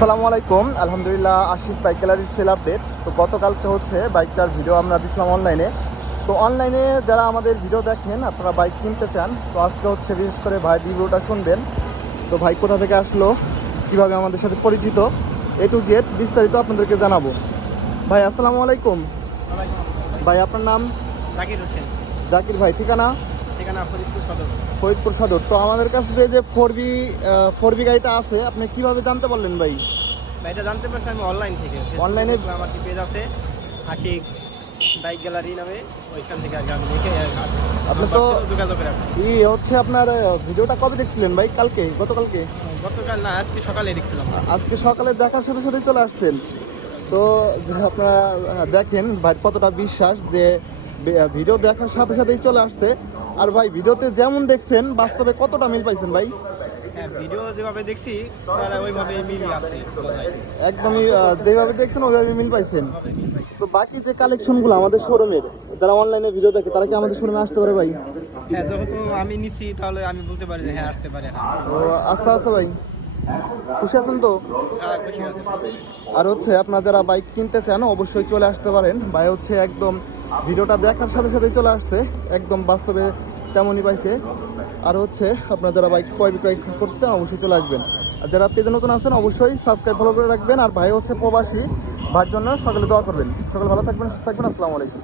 আসসালামু আলাইকুম। আলহামদুলিল্লাহ, আশিক বাইক গ্যালারির সেল আপডেট। তো গতকালকে হচ্ছে বাইকটার ভিডিও আমরা দিচ্ছিলাম অনলাইনে। তো অনলাইনে যারা আমাদের ভিডিও দেখেন, আপনারা বাইক কিনতে চান, তো আজকে হচ্ছে বিশেষ করে ভাই রিভিউটা শুনবেন। তো ভাই কোথা থেকে আসলো, কীভাবে আমাদের সাথে পরিচিত, এ টু জেড বিস্তারিত আপনাদেরকে জানাবো। ভাই আসসালামু আলাইকুম। ভাই আপনার নাম? জাকির হোসেন। জাকির ভাই, ঠিকানা? ঠিকানা ফরিদপুর সদর। ফরিদপুর সদর। তো আমাদের কাছে যে ফোর বি গাড়িটা আছে, আপনি কিভাবে জানতে পারলেন ভাই? এটা জানতে পারছি আমি অনলাইন থেকে। অনলাইনে আমার কি পেজ আছে আশিক বাইক গ্যালারি নামে, ওইখান থেকে আগে আমি দেখে আপনি তো যোগাযোগ রাখছি। হচ্ছে আপনার ভিডিওটা কবে দেখছিলেন ভাই? কালকে? গতকালকে? গতকাল না, আজকে সকালে দেখছিলাম। আজকে সকালে দেখার সাথে সাথেই চলে আসছেন। তো আপনারা দেখেন ভাই কতটা বিশ্বাস যে ভিডিও দেখার সাথে সাথেই চলে আসছে। আর ভাই ভিডিওতে যেমন দেখছেন বাস্তবে কতটা মিল পাইছেন ভাই? হ্যাঁ, ভিডিও যেভাবে দেখছি ওইভাবে মিলই আছে। একদমই যেভাবে দেখছেন ওইভাবে মিল পাইছেন। তো বাকি যে কালেকশনগুলো আমাদের শোরুমের, যারা অনলাইনে ভিডিও দেখে তারা কি আমাদের শোরুমে আসতে পারে ভাই? হ্যাঁ, যেহেতু আমি নিচ্ছি তাহলে আমি বলতে পারি যে হ্যাঁ আসতে পারে। তো আস্তে আস্তে ভাই খুশি আছেন তো? হ্যাঁ, খুশি আছি। আর হচ্ছে আপনারা যারা বাইক কিনতে চান অবশ্যই চলে আসতে পারেন। ভাই হচ্ছে একদম ভিডিওটা দেখার সাথে সাথেই চলে আসছে, একদম বাস্তবে তেমনই পাইছে। আর হচ্ছে আপনারা যারা বাইক ক্রয় বিক্রয় করতে চান অবশ্যই চলে আসবেন। আর যারা পেজে নতুন আছেন অবশ্যই সাবস্ক্রাইব ফলো করে রাখবেন। আর ভাই হচ্ছে প্রবাসী, ভাইয়ের জন্য সকালে দোয়া করবেন। সকালে ভালো থাকবেন, সুস্থ থাকবেন। আসসালামু আলাইকুম।